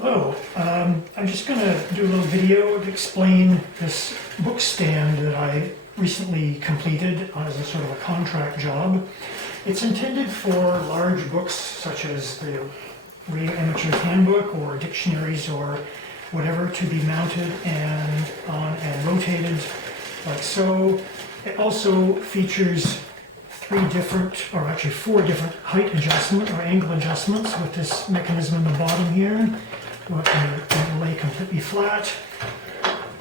Hello, I'm just going to do a little video to explain this book stand that I recently completed as a sort of a contract job. It's intended for large books such as the Radio Amateur's Handbook or dictionaries or whatever to be mounted and on and rotated like so. It also features four different height adjustment or angle adjustments with this mechanism in the bottom here. You can lay completely flat,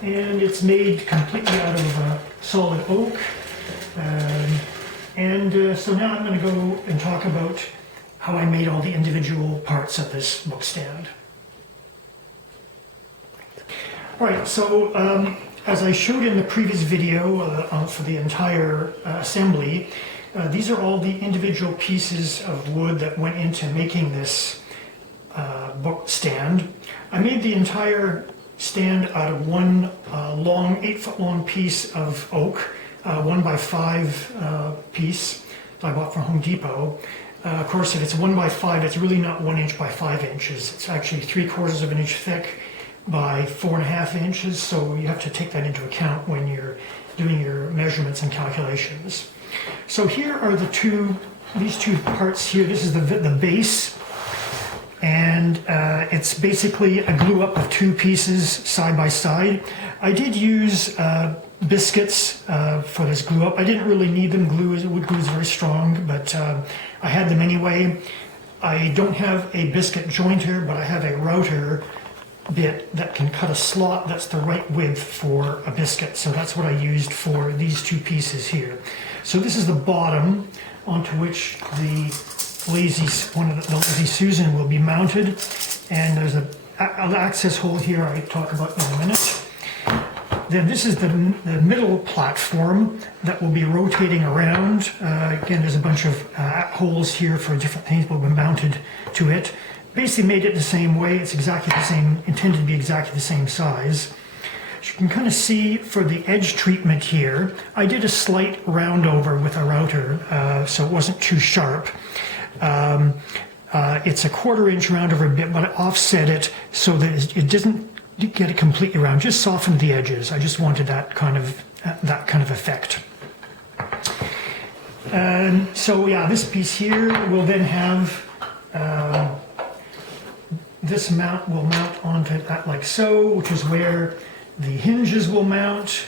and it's made completely out of solid oak. So now I'm going to go and talk about how I made all the individual parts of this book stand. Alright, so as I showed in the previous video for the entire assembly, these are all the individual pieces of wood that went into making this book stand. I made the entire stand out of one 8-foot long piece of oak, 1x5 piece that I bought from Home Depot. Of course, if it's 1x5, it's really not 1 inch by 5 inches. It's actually 3/4 of an inch thick by 4.5 inches, so you have to take that into account when you're doing your measurements and calculations. So here are these two parts here. This is the base, and it's basically a glue up of two pieces side by side. I did use biscuits for this glue up. I didn't really need them. Wood glue is very strong, but I had them anyway. I don't have a biscuit jointer, but I have a router bit that can cut a slot that's the right width for a biscuit. So that's what I used for these two pieces here. So this is the bottom onto which the Lazy Susan will be mounted, and there's an access hole here I'll talk about in a minute. Then this is the middle platform that will be rotating around. Again, there's a bunch of holes here for different things that will be mounted to it. Basically made it the same way. It's exactly the same, intended to be exactly the same size. As you can kind of see for the edge treatment here, I did a slight round over with a router, so it wasn't too sharp. It's a 1/4 inch round over a bit, but I offset it so that it doesn't get it completely round, just soften the edges. I just wanted that kind of effect. So yeah, this piece here will then have this mount will mount onto that like so, which is where the hinges will mount.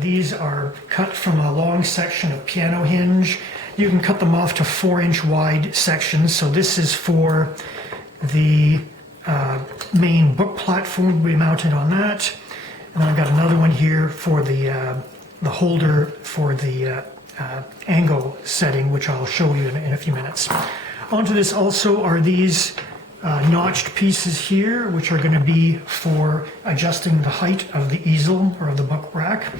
These are cut from a long section of piano hinge. You can cut them off to 4-inch wide sections. So this is for the main book platform will be mounted on that. And then I've got another one here for the holder for the angle setting, which I'll show you in a few minutes. Onto this also are these notched pieces here, which are going to be for adjusting the height of the easel or of the book rack.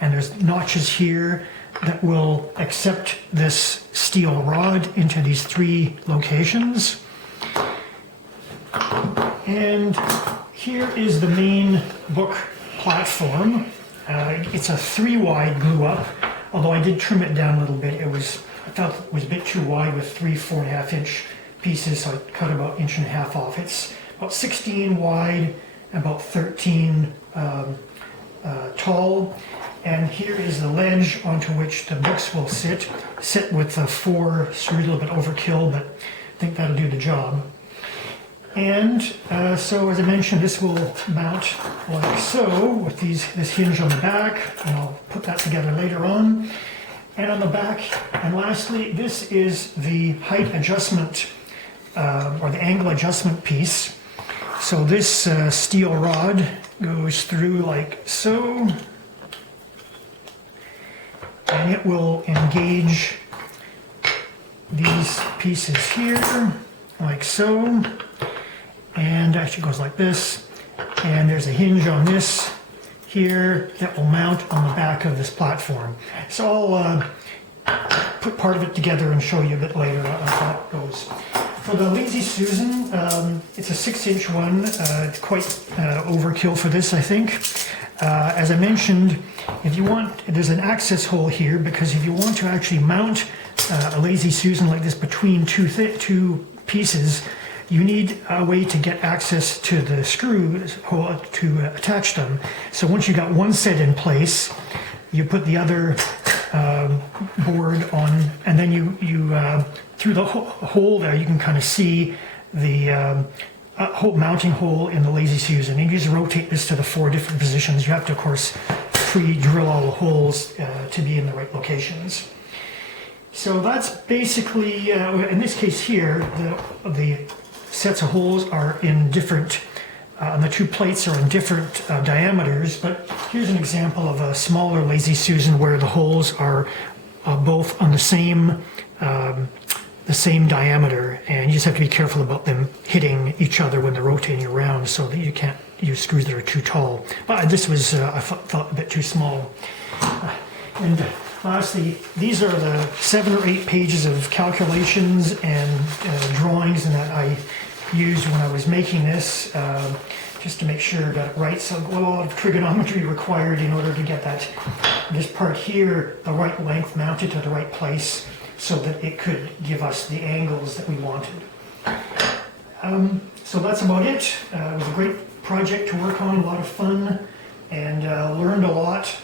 And there's notches here that will accept this steel rod into these 3 locations. And here is the main book platform. It's a 3-wide glue up, although I did trim it down a little bit. I felt it was a bit too wide with 3 4.5 inch pieces, so I cut about 1.5 inches off. It's about 16 wide, about 13 tall. And here is the ledge onto which the books will sit with 4 screws, a little bit overkill, but I think that'll do the job. And so as I mentioned, this will mount like so with this hinge on the back, and I'll put that together later on. And on the back, and lastly, this is the height adjustment or the angle adjustment piece. So this steel rod goes through like so, and it will engage these pieces here like so, and actually goes like this, and there's a hinge on this here that will mount on the back of this platform. So I'll put part of it together and show you a bit later how it goes. For the Lazy Susan, it's a 6-inch one. It's quite overkill for this, I think. As I mentioned, there's an access hole here, because if you want to actually mount a Lazy Susan like this between two pieces, you need a way to get access to the screws to attach them. So once you got one set in place, you put the other board on, and then you through the hole there, you can kind of see the mounting hole in the Lazy Susan. And you just rotate this to the 4 different positions. You have to, of course, pre-drill all the holes to be in the right locations. So that's basically, in this case here, the sets of holes are in different, and the 2 plates are in different diameters, but here's an example of a smaller Lazy Susan where the holes are both on the same diameter, and you just have to be careful about them hitting each other when they're rotating around so that you can't use screws that are too tall. But this was, I thought, a bit too small. And lastly, these are the 7 or 8 pages of calculations and drawings and that I used when I was making this, just to make sure I got it right. So a lot of trigonometry required in order to get this part here the right length mounted to the right place so that it could give us the angles that we wanted. So that's about it. It was a great project to work on, a lot of fun, and learned a lot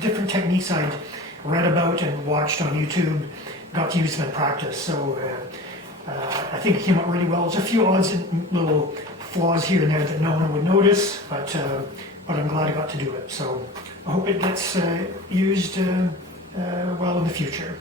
different techniques I'd read about and watched on YouTube, got to use them in practice. So I think it came out really well. There's a few odds and little flaws here and there that no one would notice, but I'm glad I got to do it. So I hope it gets used well in the future.